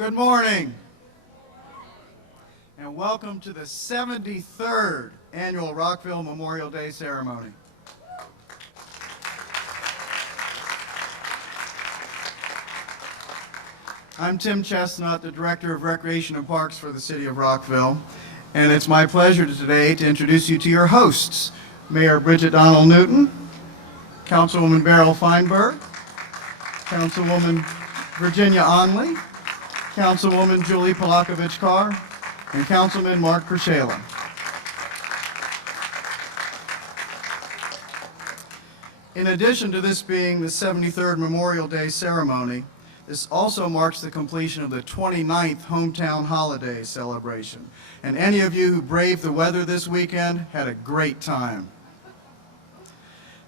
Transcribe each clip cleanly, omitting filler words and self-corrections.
Good morning, and welcome to the 73rd Annual Rockville Memorial Day Ceremony. I'm Tim Chestnut, the Director of Recreation and Parks for the City of Rockville, and it's my pleasure today to introduce you to your hosts, Mayor Bridget Donald Newton, Councilwoman Beryl Feinberg, Councilwoman Virginia Onley, Councilwoman Julie Polakovich-Carr, and Councilman Mark Krashala. In addition to this being the 73rd Memorial Day ceremony, this also marks the completion of the 29th Hometown Holiday celebration. And any of you who braved the weather this weekend had a great time.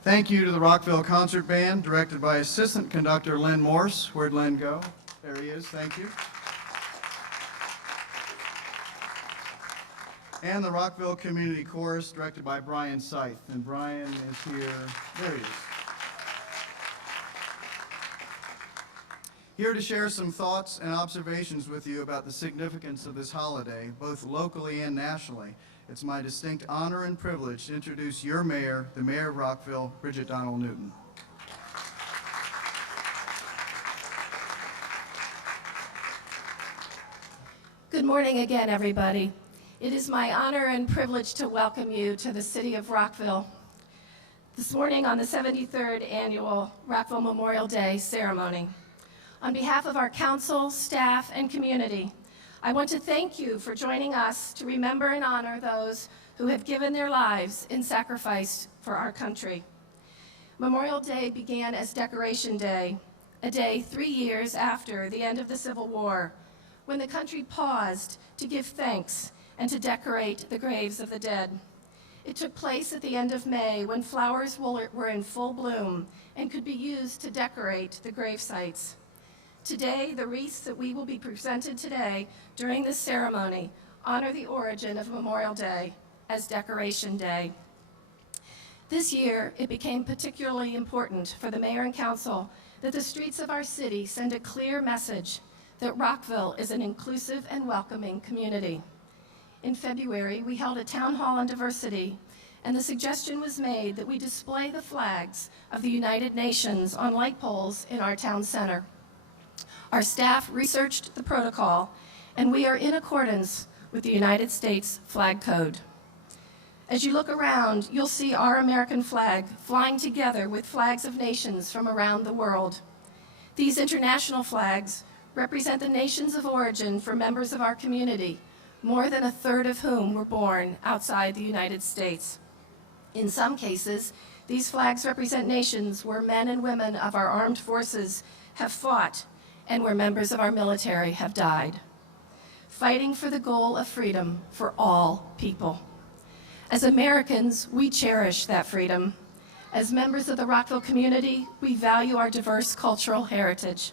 Thank you to the Rockville Concert Band, directed by Assistant Conductor Len Morse. Where'd Len go? There he is, thank you. And the Rockville Community Chorus, directed by Brian Seith. And Brian is here, there he is. Here to share some thoughts and observations with you about the significance of this holiday, both locally and nationally. It's my distinct honor and privilege to introduce your mayor, the Mayor of Rockville, Bridget Donald Newton. Good morning again, everybody. It is my honor and privilege to welcome you to the City of Rockville this morning on the 73rd Annual Rockville Memorial Day ceremony. On behalf of our council, staff, and community, I want to thank you for joining us to remember and honor those who have given their lives in sacrifice for our country. Memorial Day began as Decoration Day, a day 3 years after the end of the Civil War, when the country paused to give thanks and to decorate the graves of the dead. It took place at the end of May when flowers were in full bloom and could be used to decorate the grave sites. Today, the wreaths that we will be presented today during this ceremony honor the origin of Memorial Day as Decoration Day. This year, it became particularly important for the mayor and council that the streets of our city send a clear message that Rockville is an inclusive and welcoming community. In February, we held a town hall on diversity, and the suggestion was made that we display the flags of the United Nations on light poles in our town center. Our staff researched the protocol, and we are in accordance with the United States Flag Code. As you look around, you'll see our American flag flying together with flags of nations from around the world. These international flags represent the nations of origin for members of our community, more than a third of whom were born outside the United States. In some cases, these flags represent nations where men and women of our armed forces have fought and where members of our military have died, fighting for the goal of freedom for all people. As Americans, we cherish that freedom. As members of the Rockville community, we value our diverse cultural heritage.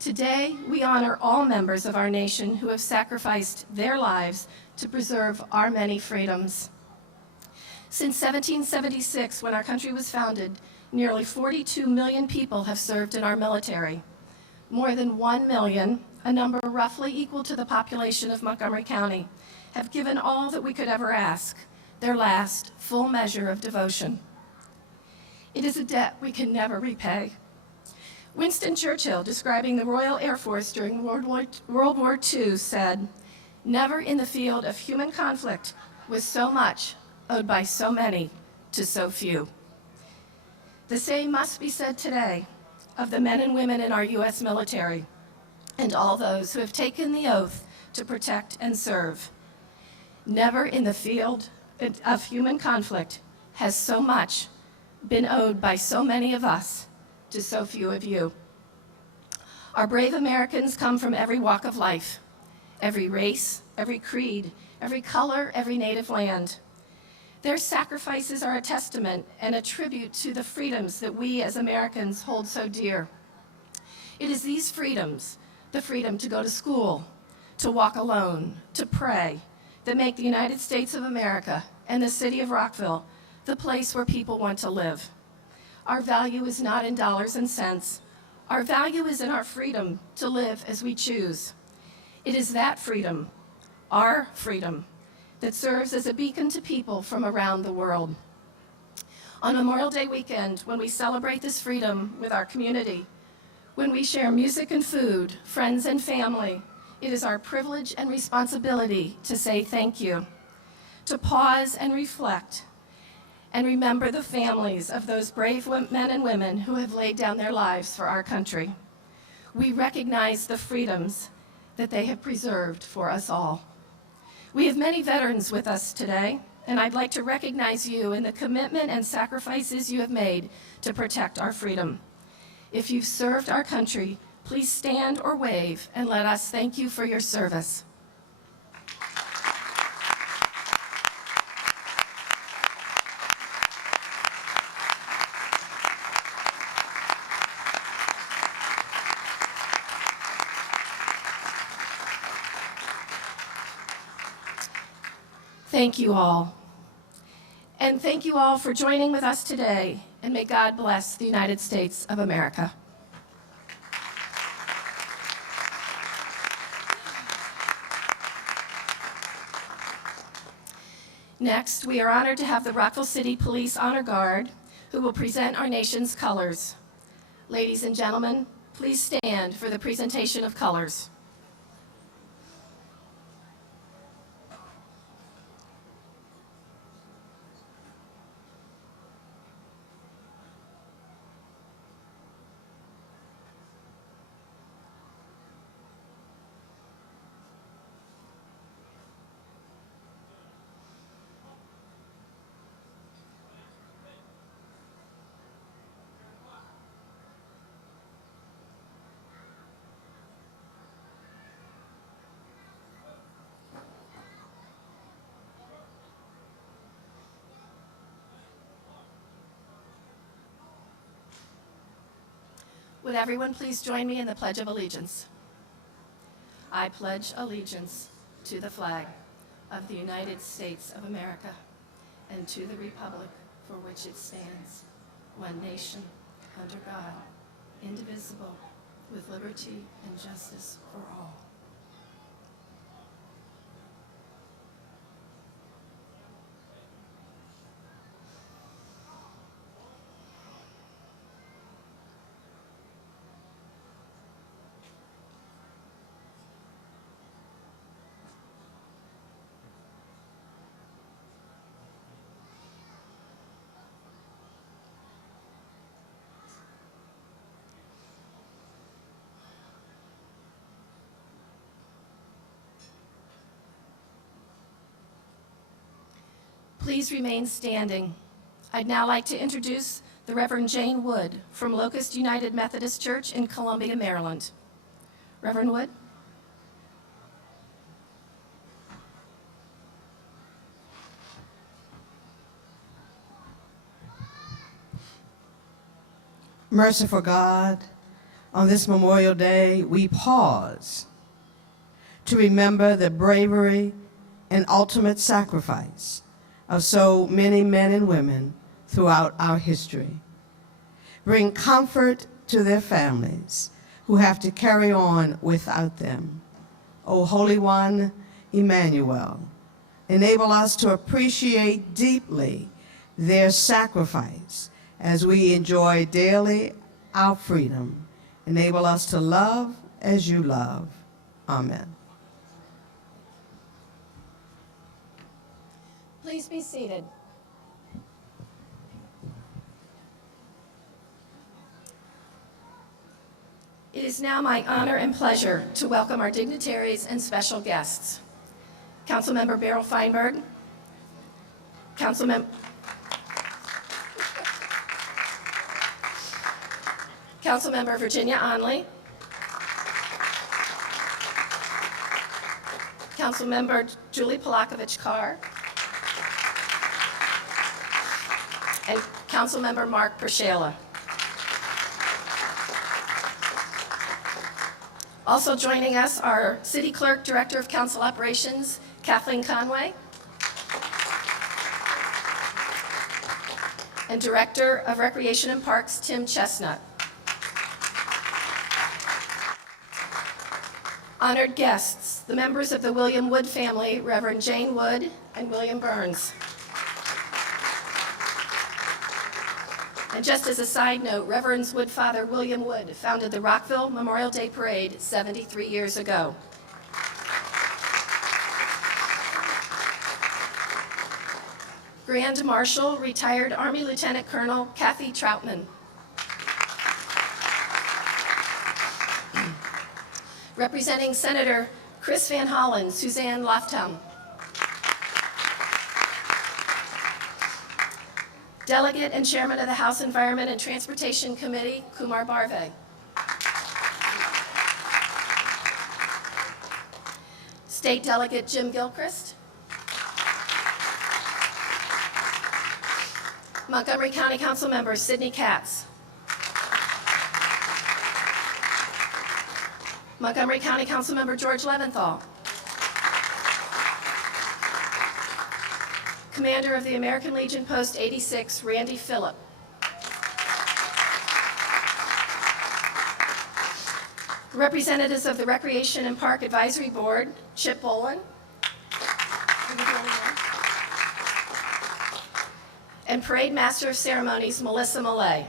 Today, we honor all members of our nation who have sacrificed their lives to preserve our many freedoms. Since 1776, when our country was founded, nearly 42 million people have served in our military. More than 1 million, a number roughly equal to the population of Montgomery County, have given all that we could ever ask, their last full measure of devotion. It is a debt we can never repay. Winston Churchill, describing the Royal Air Force during World War II, said, "Never in the field of human conflict was so much owed by so many to so few." The same must be said today of the men and women in our U.S. military and all those who have taken the oath to protect and serve. Never in the field of human conflict has so much been owed by so many of us to so few of you. Our brave Americans come from every walk of life, every race, every creed, every color, every native land. Their sacrifices are a testament and a tribute to the freedoms that we as Americans hold so dear. It is these freedoms, the freedom to go to school, to walk alone, to pray, that make the United States of America and the city of Rockville the place where people want to live. Our value is not in dollars and cents. Our value is in our freedom to live as we choose, It is that freedom, our freedom, that serves as a beacon to people from around the world. On Memorial Day weekend, when we celebrate this freedom with our community, when we share music and food, friends and family, it is our privilege and responsibility to say thank you, to pause and reflect, and remember the families of those brave men and women who have laid down their lives for our country. We recognize the freedoms that they have preserved for us all. We have many veterans with us today, and I'd like to recognize you in the commitment and sacrifices you have made to protect our freedom. If you've served our country, please stand or wave and let us thank you for your service. Thank you all. And thank you all for joining with us today, and may God bless the United States of America. Next, we are honored to have the Rockville City Police Honor Guard, who will present our nation's colors. Ladies and gentlemen, please stand for the presentation of colors. Would everyone please join me in the Pledge of Allegiance? I pledge allegiance to the flag of the United States of America and to the republic for which it stands, one nation, under God, indivisible, with liberty and justice for all. Please remain standing. I'd now like to introduce the Reverend Jane Wood from Locust United Methodist Church in Columbia, Maryland. Reverend Wood? Merciful God, on this Memorial Day, we pause to remember the bravery and ultimate sacrifice of so many men and women throughout our history. Bring comfort to their families who have to carry on without them. O Holy One, Emmanuel, enable us to appreciate deeply their sacrifice as we enjoy daily our freedom. Enable us to love as you love. Amen. Please be seated. It is now my honor and pleasure to welcome our dignitaries and special guests. Councilmember Beryl Feinberg, Councilmember Virginia Onley, Councilmember Julie Polakovich-Carr, and Councilmember Mark Pershala. Also joining us are City Clerk, Director of Council Operations, Kathleen Conway, and Director of Recreation and Parks, Tim Chestnut. Honored guests, the members of the William Wood family, Reverend Jane Wood and William Burns. And just as a side note, Reverend's Wood father, William Wood, founded the Rockville Memorial Day Parade 73 years ago. Grand Marshal, retired Army Lieutenant Colonel Kathy Troutman. Representing Senator Chris Van Hollen, Suzanne Loftum. Delegate and Chairman of the House Environment and Transportation Committee, Kumar Barve. State Delegate Jim Gilchrist. Montgomery County Council Member Sidney Katz. Montgomery County Council Member George Leventhal. Commander of the American Legion Post 86, Randy Phillip. Representatives of the Recreation and Park Advisory Board, Chip Bolin. And Parade Master of Ceremonies, Melissa Millay.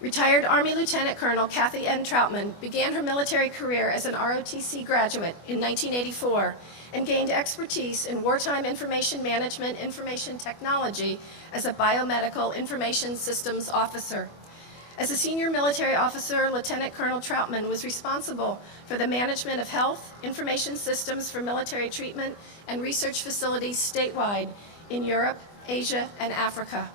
Retired Army Lieutenant Colonel Kathy N. Troutman began her military career as an ROTC graduate in 1984 and gained expertise in wartime information management information technology as a biomedical information systems officer. As a senior military officer, Lieutenant Colonel Troutman was responsible for the management of health, information systems for military treatment, and research facilities statewide in Europe, Asia, and Africa.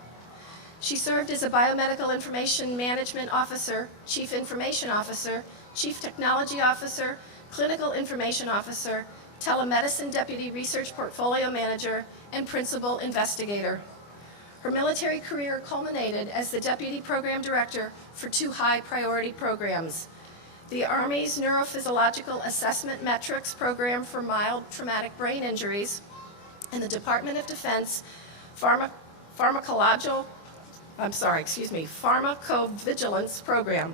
She served as a biomedical information management officer, chief information officer, chief technology officer, clinical information officer, telemedicine deputy research portfolio manager, and principal investigator. Her military career culminated as the deputy program director for 2 high-priority programs: the Army's Neurophysiological Assessment Metrics Program for mild traumatic brain injuries, and the Department of Defense Pharmacovigilance Program.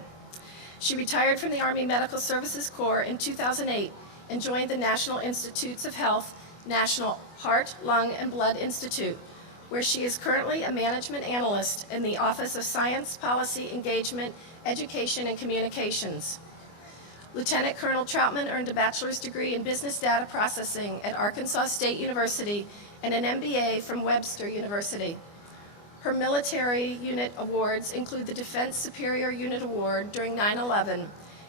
She retired from the Army Medical Services Corps in 2008 and joined the National Institutes of Health National Heart, Lung, and Blood Institute, where she is currently a management analyst in the Office of Science, Policy, Engagement, Education, and Communications. Lieutenant Colonel Troutman earned a bachelor's degree in business data processing at Arkansas State University and an MBA from Webster University. Her military unit awards include the Defense Superior Unit Award during 9/11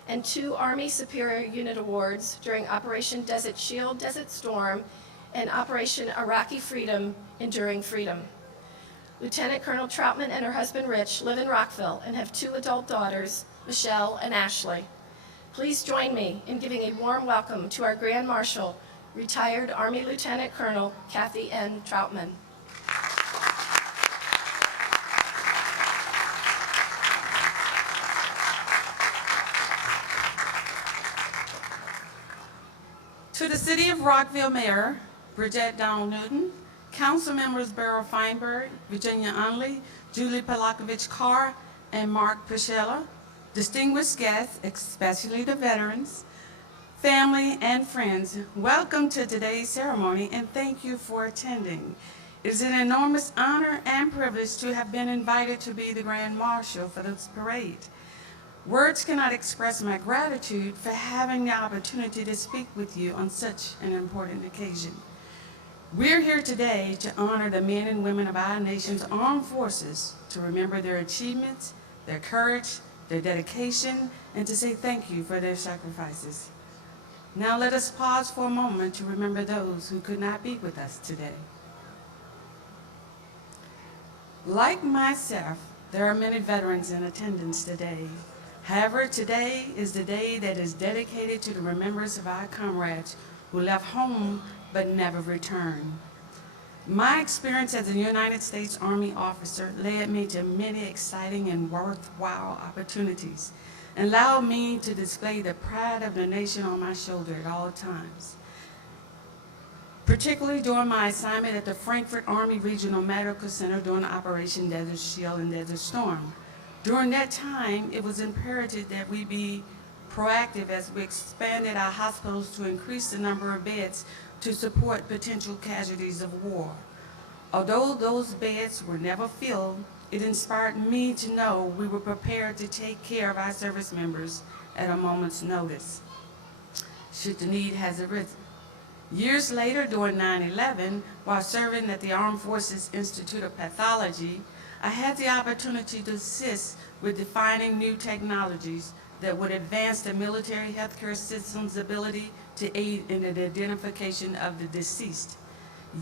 and 2 Army Superior Unit Awards during Operation Desert Shield, Desert Storm, and Operation Iraqi Freedom, Enduring Freedom. Lieutenant Colonel Troutman and her husband Rich live in Rockville and have 2 adult daughters, Michelle and Ashley. Please join me in giving a warm welcome to our Grand Marshal, retired Army Lieutenant Colonel Kathy N. Troutman. To the City of Rockville Mayor, Bridget Donald Newton, Council Members Beryl Feinberg, Virginia Unley, Julie Palakovich-Carr, and Mark Pichella, distinguished guests, especially the veterans, family, and friends, welcome to today's ceremony and thank you for attending. It is an enormous honor and privilege to have been invited to be the Grand Marshal for this parade. Words cannot express my gratitude for having the opportunity to speak with you on such an important occasion. We're here today to honor the men and women of our nation's armed forces, to remember their achievements, their courage, their dedication, and to say thank you for their sacrifices. Now let us pause for a moment to remember those who could not be with us today. Like myself, there are many veterans in attendance today. However, today is the day that is dedicated to the remembrance of our comrades who left home but never returned. My experience as a United States Army officer led me to many exciting and worthwhile opportunities and allowed me to display the pride of the nation on my shoulder at all times. Particularly during my assignment at the Frankfurt Army Regional Medical Center during Operation Desert Shield and Desert Storm, During that time, it was imperative that we be proactive as we expanded our hospitals to increase the number of beds to support potential casualties of war. Although those beds were never filled, it inspired me to know we were prepared to take care of our service members at a moment's notice, should the need has arisen. Years later, during 9/11, while serving at the Armed Forces Institute of Pathology, I had the opportunity to assist with defining new technologies that would advance the military healthcare system's ability to aid in the identification of the deceased.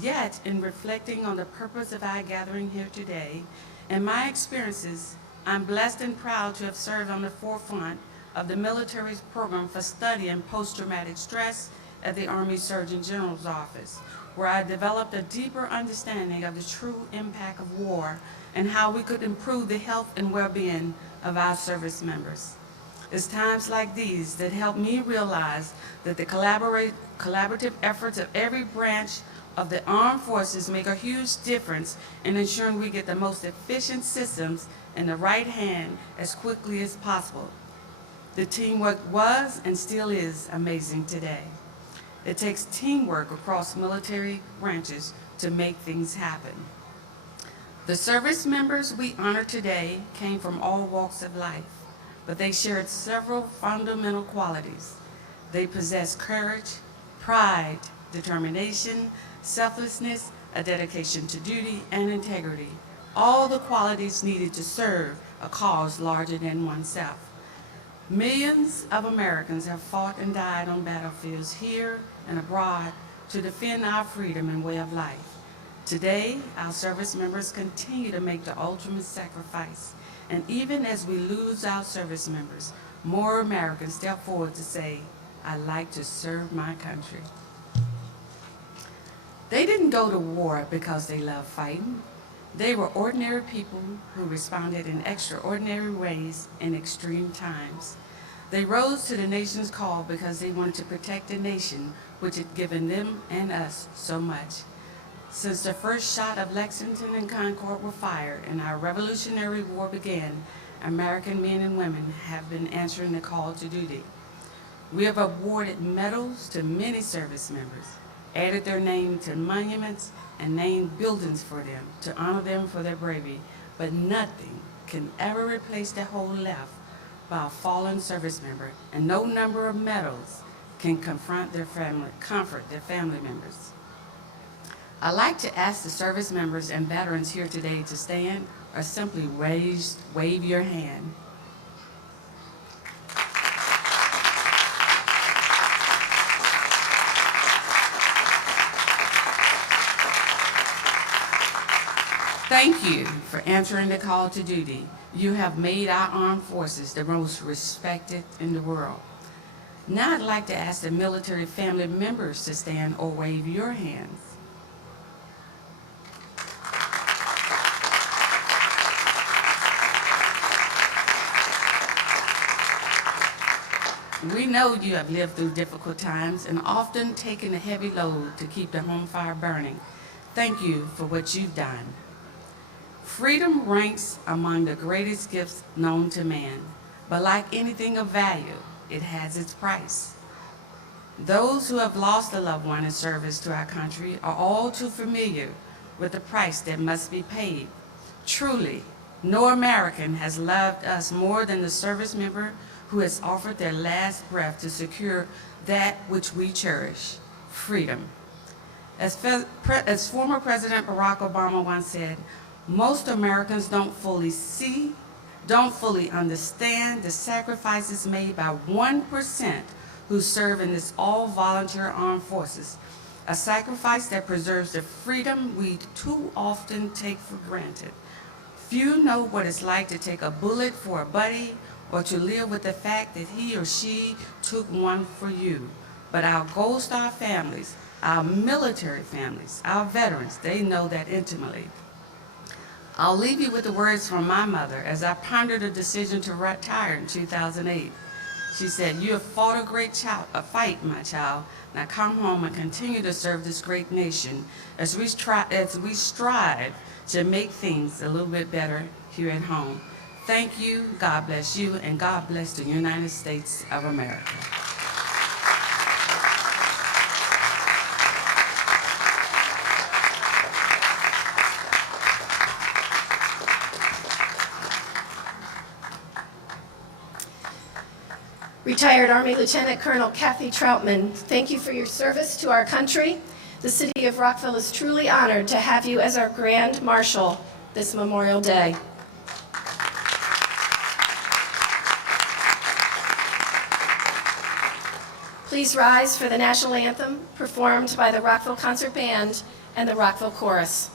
Yet, in reflecting on the purpose of our gathering here today and my experiences, I'm blessed and proud to have served on the forefront of the military's program for studying post-traumatic stress at the Army Surgeon General's office, where I developed a deeper understanding of the true impact of war and how we could improve the health and well-being of our service members. It's times like these that help me realize that the collaborative efforts of every branch of the armed forces make a huge difference in ensuring we get the most efficient systems in the right hand as quickly as possible. The teamwork was and still is amazing today. It takes teamwork across military branches to make things happen. The service members we honor today came from all walks of life, but they shared several fundamental qualities. They possessed courage, pride, determination, selflessness, a dedication to duty, and integrity, all the qualities needed to serve a cause larger than oneself. Millions of Americans have fought and died on battlefields here and abroad to defend our freedom and way of life. Today, our service members continue to make the ultimate sacrifice, and even as we lose our service members, more Americans step forward to say, "I'd like to serve my country." They didn't go to war because they loved fighting. They were ordinary people who responded in extraordinary ways in extreme times. They rose to the nation's call because they wanted to protect the nation, which had given them and us so much. Since the first shot of Lexington and Concord were fired and our Revolutionary War began, American men and women have been answering the call to duty. We have awarded medals to many service members, added their name to monuments, and named buildings for them to honor them for their bravery, but nothing can ever replace the hole left by a fallen service member, and no number of medals can comfort their family members. I'd like to ask the service members and veterans here today to stand or simply wave your hand. Thank you for answering the call to duty. You have made our armed forces the most respected in the world. Now I'd like to ask the military family members to stand or wave your hands. We know you have lived through difficult times and often taken a heavy load to keep the home fire burning. Thank you for what you've done. Freedom ranks among the greatest gifts known to man, but like anything of value, it has its price. Those who have lost a loved one in service to our country are all too familiar with the price that must be paid. Truly, no American has loved us more than the service member who has offered their last breath to secure that which we cherish, freedom. As former President Barack Obama once said, most Americans don't fully understand the sacrifices made by 1% who serve in this all-volunteer armed forces, a sacrifice that preserves the freedom we too often take for granted. Few know what it's like to take a bullet for a buddy or to live with the fact that he or she took one for you. But our Gold Star families, our military families, our veterans, they know that intimately. I'll leave you with the words from my mother as I pondered a decision to retire in 2008. She said, "You have fought a great fight, my child. Now come home and continue to serve this great nation as we strive to make things a little bit better here at home." Thank you, God bless you, and God bless the United States of America. Retired Army Lieutenant Colonel Kathy Troutman, thank you for your service to our country. The city of Rockville is truly honored to have you as our Grand Marshal this Memorial Day. Please rise for the national anthem performed by the Rockville Concert Band and the Rockville Chorus.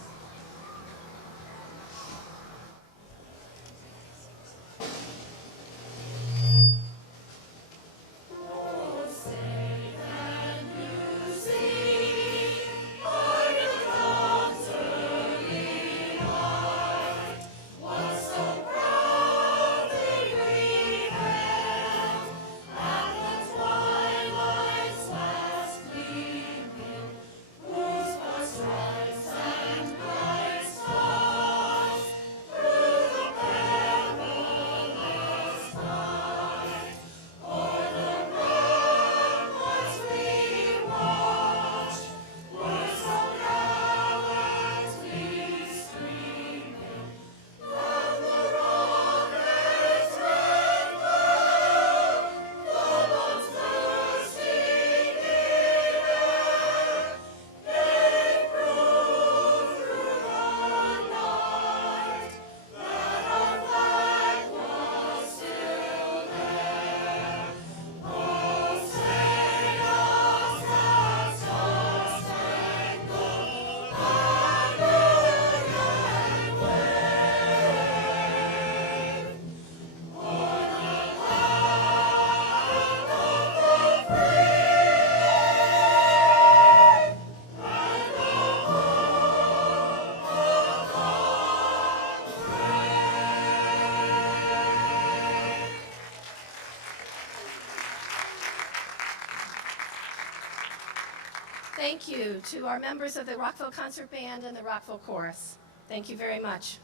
Thank you to our members of the Rockville Concert Band and the Rockville Chorus. Thank you very much.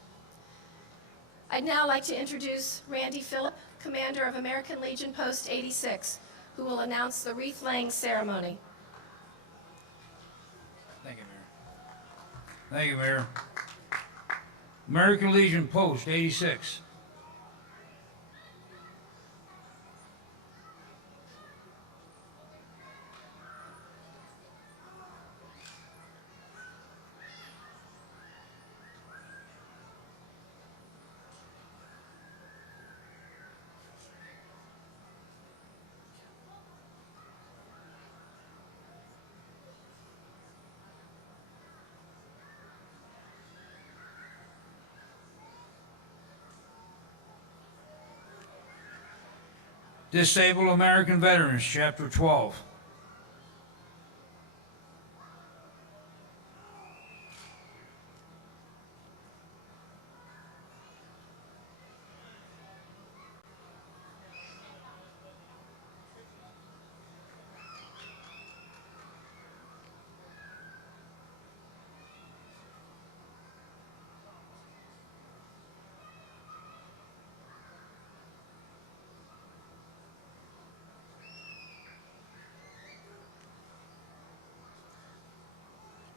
I'd now like to introduce Randy Phillip, Commander of American Legion Post 86, who will announce the wreath-laying ceremony. Thank you, Mayor. Thank you, Mayor. American Legion Post 86. Disabled American Veterans, Chapter 12.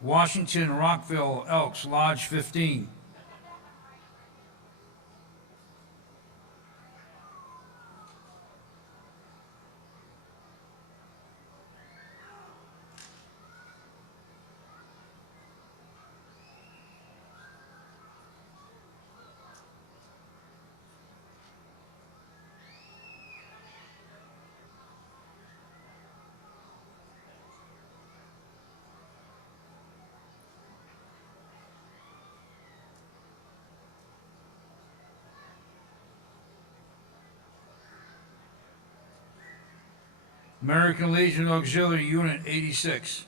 Washington, Rockville, Elks, Lodge 15. American Legion Auxiliary Unit 86.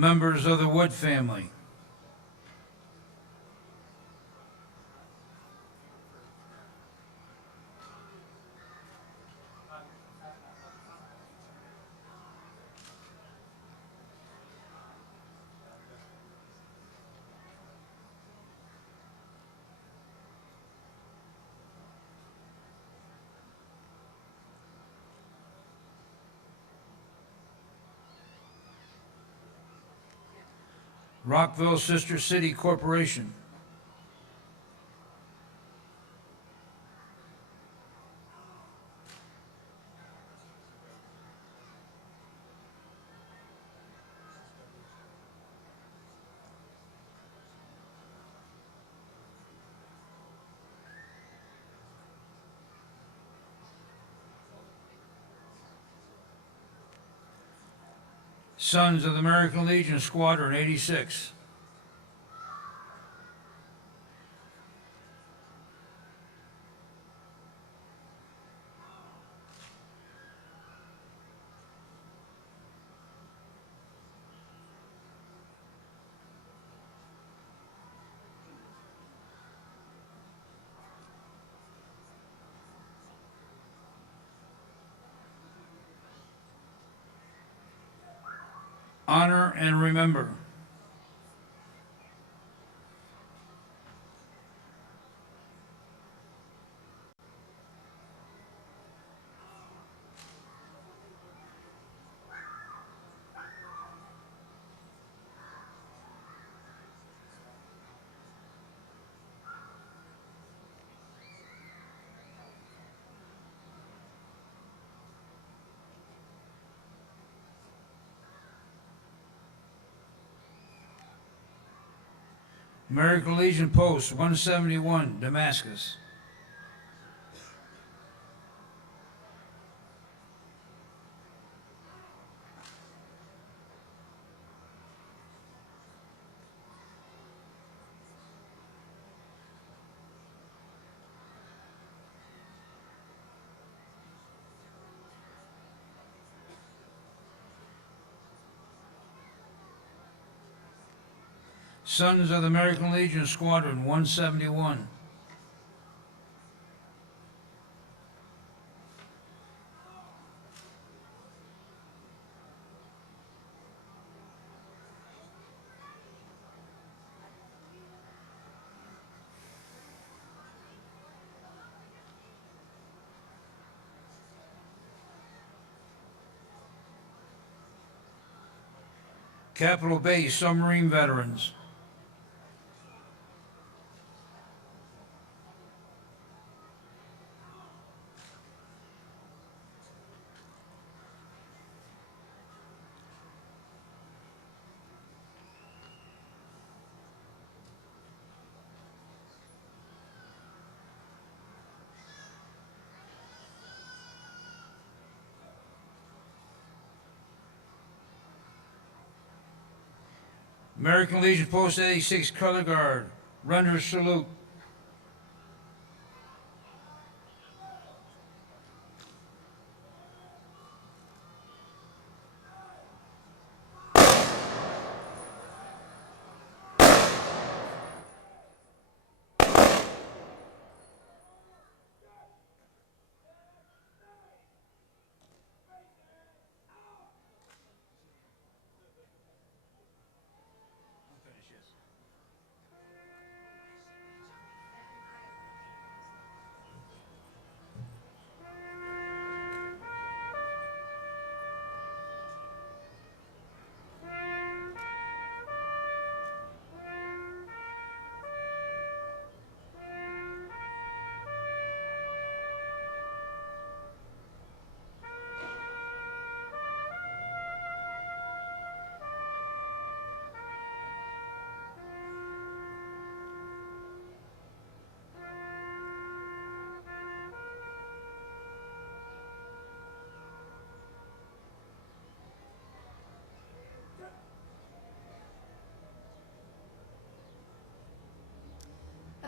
members of the Wood family, Rockville Sister City Corporation, Sons of the American Legion Squadron 86, honor and remember. American Legion Post 171, Damascus. Sons of the American Legion Squadron 171. Capitol Bay Submarine Veterans. American Legion Post 86 Color Guard, renders salute.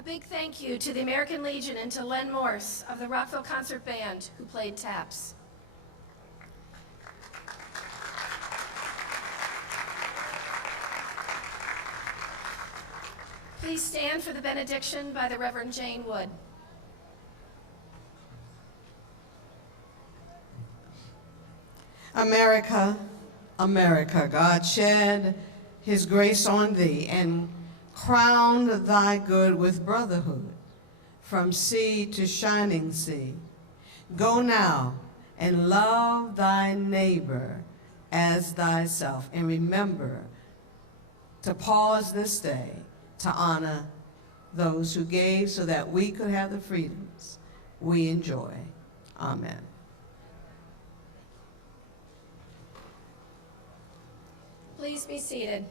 A big thank you to the American Legion and to Len Morse of the Rockville Concert Band who played taps. Please stand for the benediction by the Reverend Jane Wood. America, America, God shed his grace on thee and crowned thy good with brotherhood from sea to shining sea. Go now and love thy neighbor as thyself, and remember to pause this day to honor those who gave so that we could have the freedoms we enjoy. Amen. Please be seated.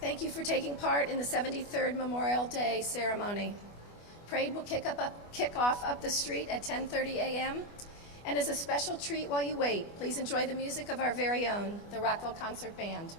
Thank you for taking part in the 73rd Memorial Day ceremony. Parade will kick off up the street at 10:30 a.m. And as a special treat while you wait, please enjoy the music of our very own, the Rockville Concert Band.